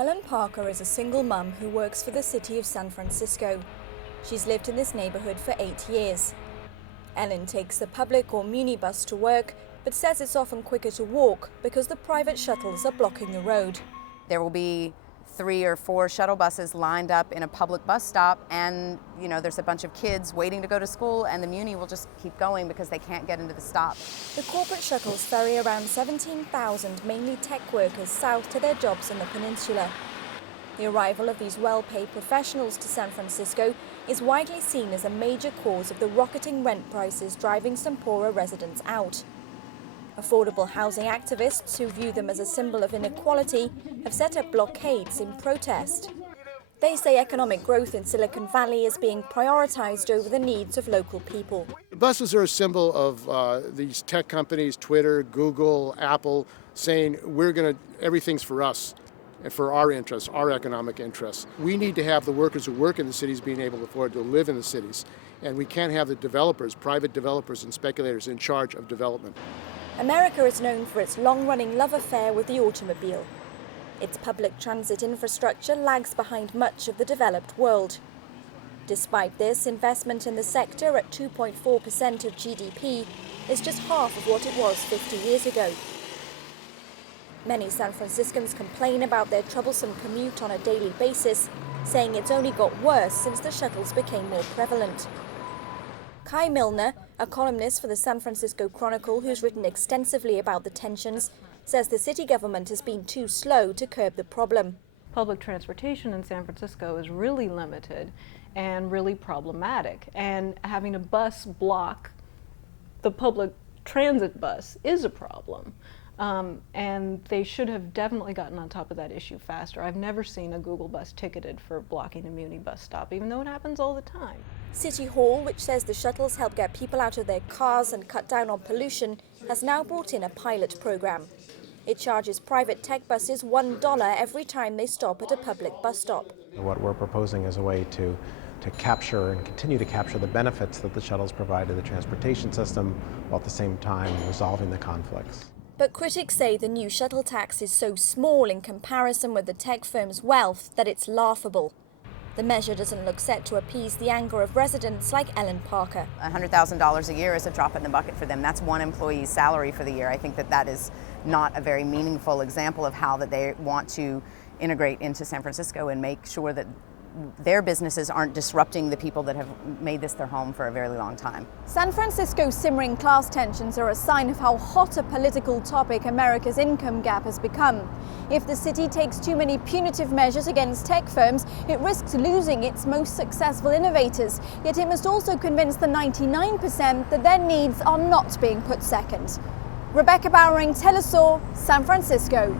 Ellen Parker is a single mum who works for the city of San Francisco. She's lived in this neighborhood for 8 years. Ellen takes the public or muni bus to work, but says it's often quicker to walk because the private shuttles are blocking the road. There will be 3 or 4 shuttle buses lined up in a public bus stop, and there's a bunch of kids waiting to go to school, and the muni will just keep going because they can't get into the stop. The corporate shuttles ferry around 17,000 mainly tech workers south to their jobs in the peninsula. The arrival of these well-paid professionals to San Francisco is widely seen as a major cause of the rocketing rent prices driving some poorer residents out. Affordable housing activists, who view them as a symbol of inequality, have set up blockades in protest. They say economic growth in Silicon Valley is being prioritized over the needs of local people. Buses are a symbol of these tech companies, Twitter, Google, Apple, saying everything's for us and for our interests, our economic interests. We need to have the workers who work in the cities being able to afford to live in the cities. And we can't have the developers, private developers and speculators in charge of development. America is known for its long-running love affair with the automobile. Its public transit infrastructure lags behind much of the developed world. Despite this, investment in the sector at 2.4% of GDP is just half of what it was 50 years ago. Many San Franciscans complain about their troublesome commute on a daily basis, saying it's only got worse since the shuttles became more prevalent. Kai Milner, a columnist for the San Francisco Chronicle who's written extensively about the tensions, says the city government has been too slow to curb the problem. Public transportation in San Francisco is really limited and really problematic, and having a bus block the public transit bus is a problem. And they should have definitely gotten on top of that issue faster. I've never seen a Google bus ticketed for blocking a muni bus stop, even though it happens all the time. City Hall, which says the shuttles help get people out of their cars and cut down on pollution, has now brought in a pilot program. It charges private tech buses $1 every time they stop at a public bus stop. What we're proposing is a way to capture and continue to capture the benefits that the shuttles provide to the transportation system, while at the same time resolving the conflicts. But critics say the new shuttle tax is so small in comparison with the tech firm's wealth that it's laughable. The measure doesn't look set to appease the anger of residents like Ellen Parker. $100,000 a year is a drop in the bucket for them. That's one employee's salary for the year. I think that is not a very meaningful example of how that they want to integrate into San Francisco and make sure that their businesses aren't disrupting the people that have made this their home for a very long time. San Francisco's simmering class tensions are a sign of how hot a political topic America's income gap has become. If the city takes too many punitive measures against tech firms, it risks losing its most successful innovators. Yet it must also convince the 99% that their needs are not being put second. Rebecca Bowering, Telesur, San Francisco.